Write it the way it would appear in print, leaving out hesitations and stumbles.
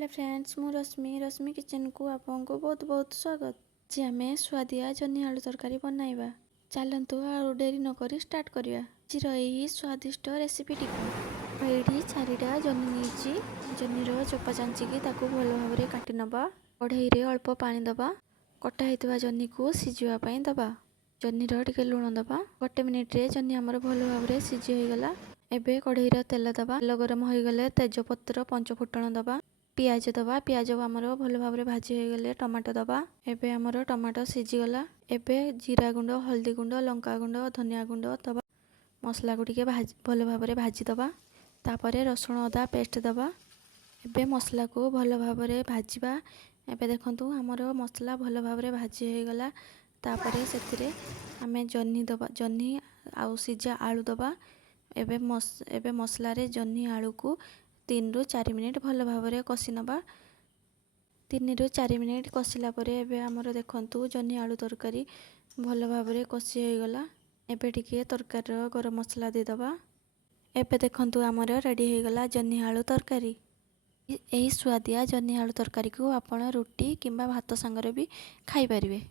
Hello friends मु रश्मि kitchen को आपको बहुत बहुत स्वागत। जी आम स्वादिया जन्ही आलू तरकारी बनाइबा। चलतु आलू डेरी नक स्टार्ट करिया। आज यही स्वादिष्ट रेसिपी टी चारिटा जन्ही नहीं जन्हीर चोपा चांचिकी भल भाव काटी नवा। कढ़ई रे अल्प पानी दबा। कटा होता जन्ही को सीझापी दबा। जन्हीर टिके लुण दबा। गोटे मिनिट रे जन्ही आमर भल भाव सीझीगला। एबे कढ़ईर तेल दबा। तेल गरम हो गले तेजपत्र पंच फुटण दबा। पियाज दबा। पियाज आमर भल भाव भाजी हो गले टमाटो दबा। एबे आमर टमाटो सीझीगला। एबे जीरा गुंड हल्दी गुंड लंका गुंड धनिया गुंड दबा। मसला को टिके भल भाव भाजी दबा। तापरे रसुण अदा पेस्ट दबा। एबे मसला को भल भाव भाजवा। एबे देखंतु आमर मसला भल भाव भाजी हो गला। तापरे सेतिरे आमे जन्ही दबा। जन्ही आउ सीझा आलू दबा। एबे मसला रे जन्ही आलू को 3 ରୁ 4 मिनिट भल भाव कषि नवा। 3 ରୁ 4 मिनिट कषिला परे एबे आमर देखंतु जन्ही आलू तरकारी भल भाव कषि हो गला। एबे टिके तरकारी गरम मसला दे दबा। एबे देखंतु आमर रेडी हो गला जन्ही आलू तरकारी। एही स्वादिया जन्ही आलू तरकारी को आपण रोटी किंबा भात संगरे भी खाई परिबे।